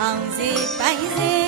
အောင်စေပိုင်စေ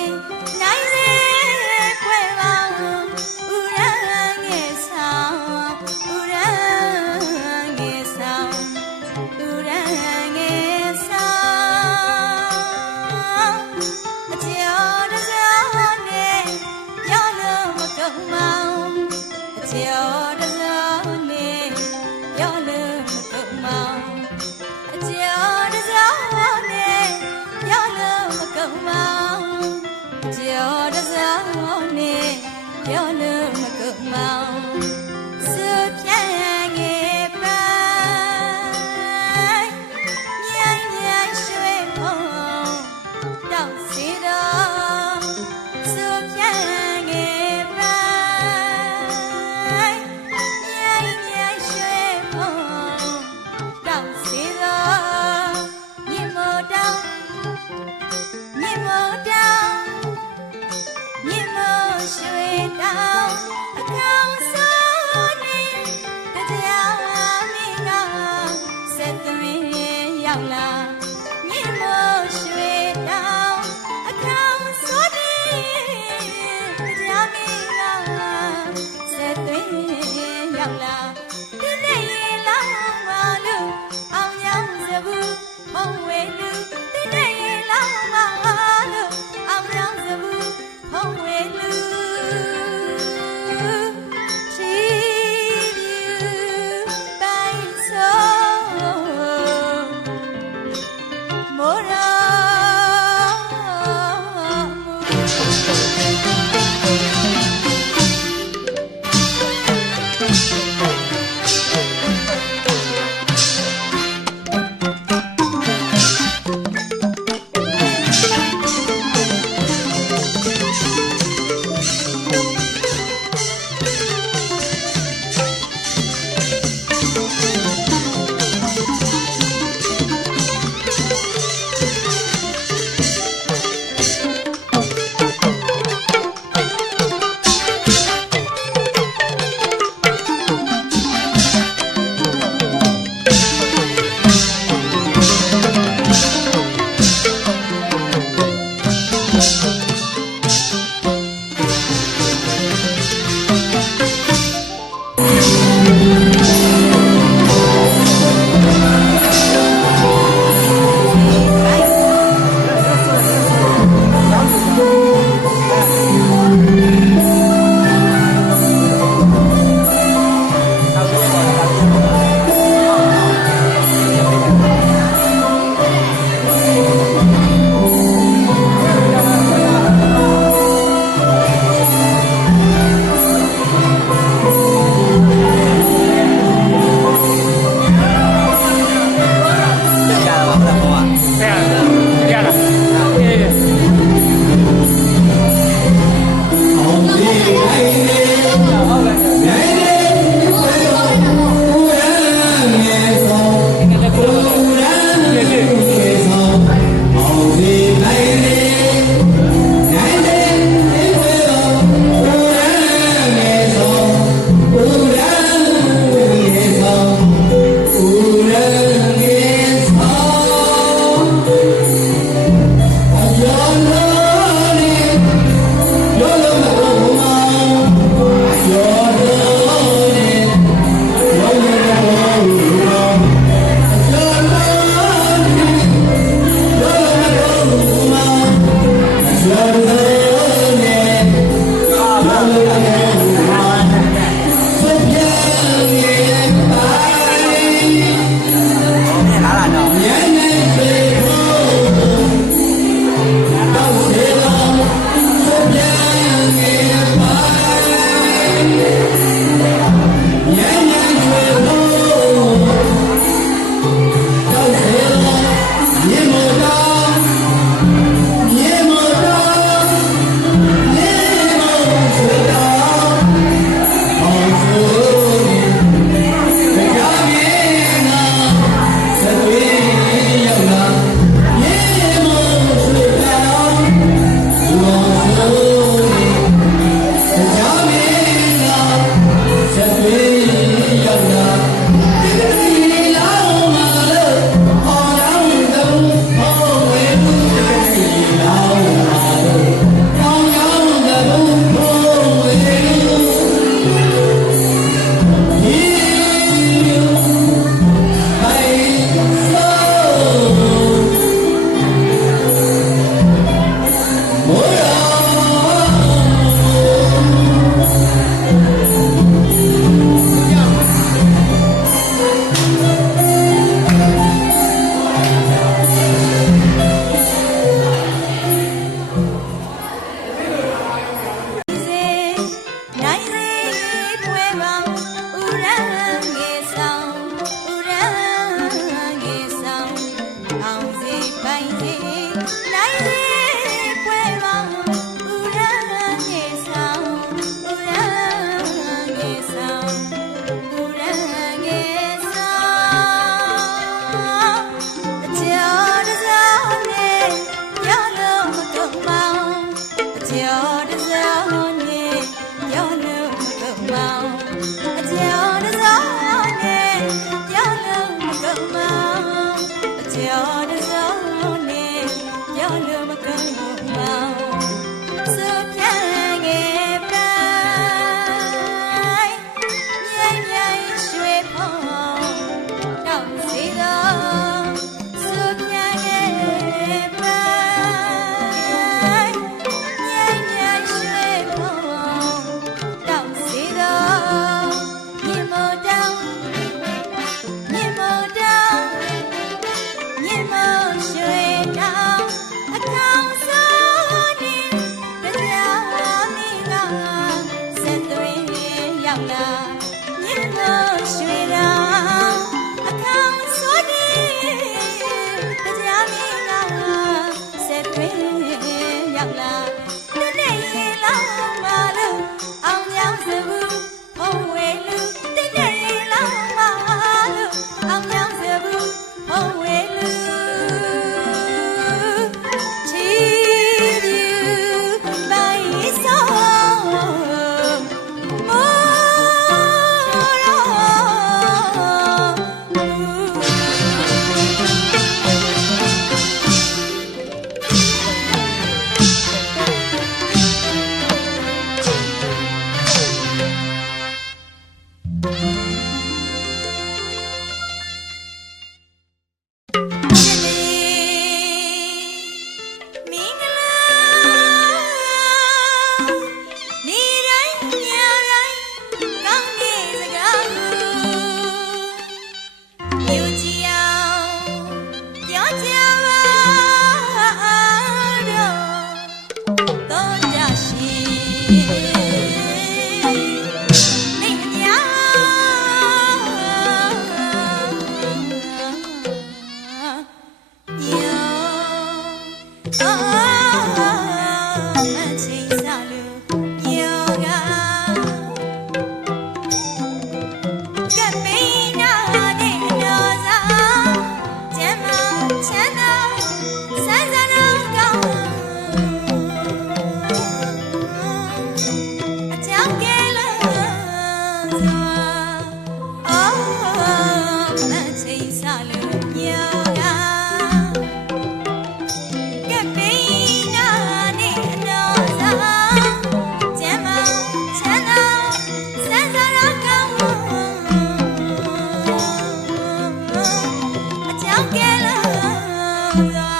စွာ